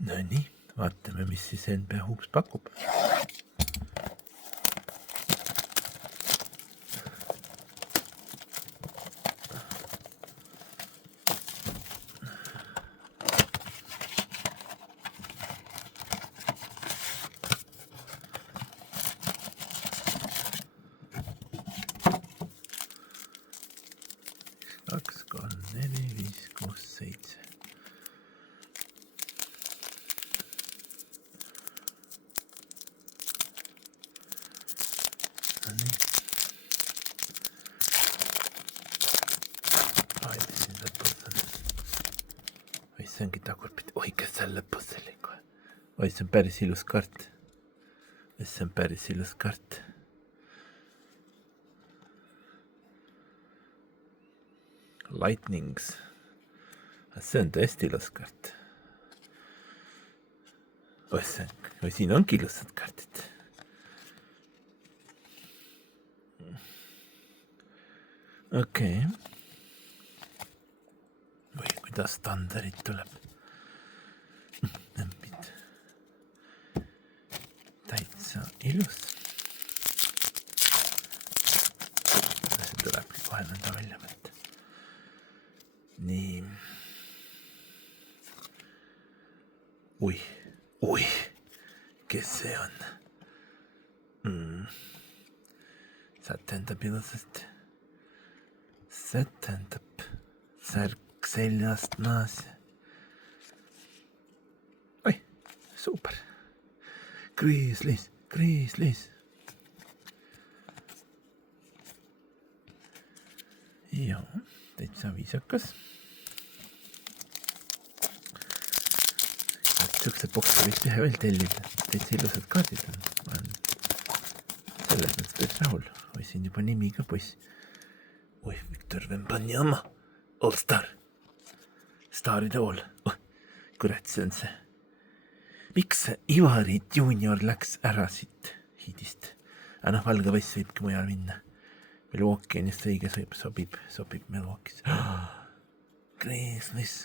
No nii, vaatame, mis siis NB Hoops pakub. Kaks, kolm, 4, 5, 6, 7. Oi, see ongi tagurpidi. Oi, kes seal lõpus oli kohe. Oi, see on päris ilus kaart. See on päris ilus kaart. Lightnings. See on tõesti ilus kaart. Oi, siin ongi ilusad kaardid. Okei. Või kuidas standardid tuleb. Nämbid. Täitsa ilus. See tulebki kohe nõnda välja võtta. Nii. Ui, kes see on? See tähendab ilusasti. See tähendab särk seljast maas. Oi, super. Grizzlies. Joo, täitsa viisakas. Siuksed bokse võiks teha veel tellida. Täitsa ilusad kaardid on. Ma olen selles mõttes päris rahul. Oi, siin juba nimi ka poiss. Oi, Viktor Wembanyama. All Star. Staaride all. Kurat, see on see. Miks Ivari Junior läks ära siit hiidist? Valge poiss võibki mujal minna. Milwaukee on just õige, sobib Milwaukee's. Grizzlies.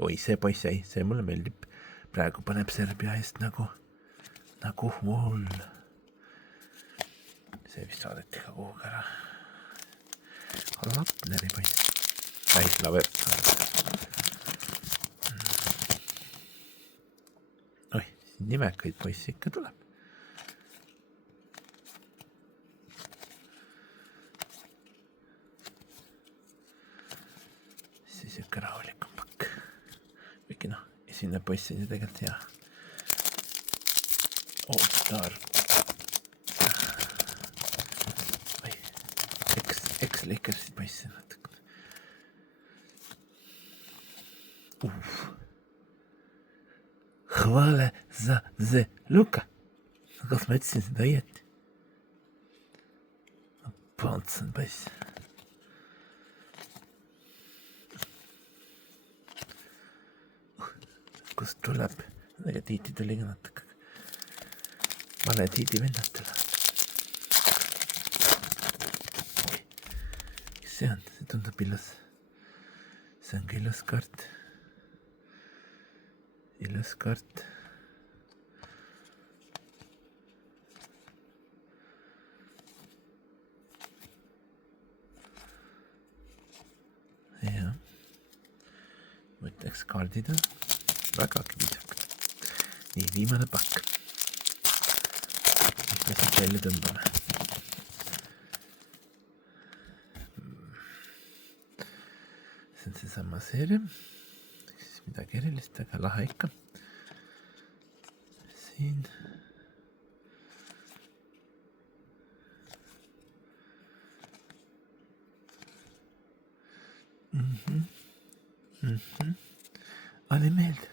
Oi, see poiss jäi, see mulle meeldib. Praegu paneb Serbia eest nagu hull. See vist saadeti ka kuhuga ära. Lapneri poiss. Laver. Oi, nimekaid poissi ikka tuleb. Siis ikka rahulikum pakk. Võiki esinne poiss on ju tegelikult hea. All Star. Oi, Lakersi poiss on natuke. Hvala za Luka. Kas ma ütlesin seda õieti? Ponson poiss. Kust tuleb? Ega tiiti tuli ka natuke. Vale tiidi vennatele. Kes see on? See tundub ilus. See on ka ilus kaart. Ilus kaart. Ja. Võtaks kaardid on vägagi viisakad. Nii, viimane pakk. Mis me siit välja tõmbame? See on seesama seeria. Midagi erilist, aga lahe ikka. Siin. Oli meelde.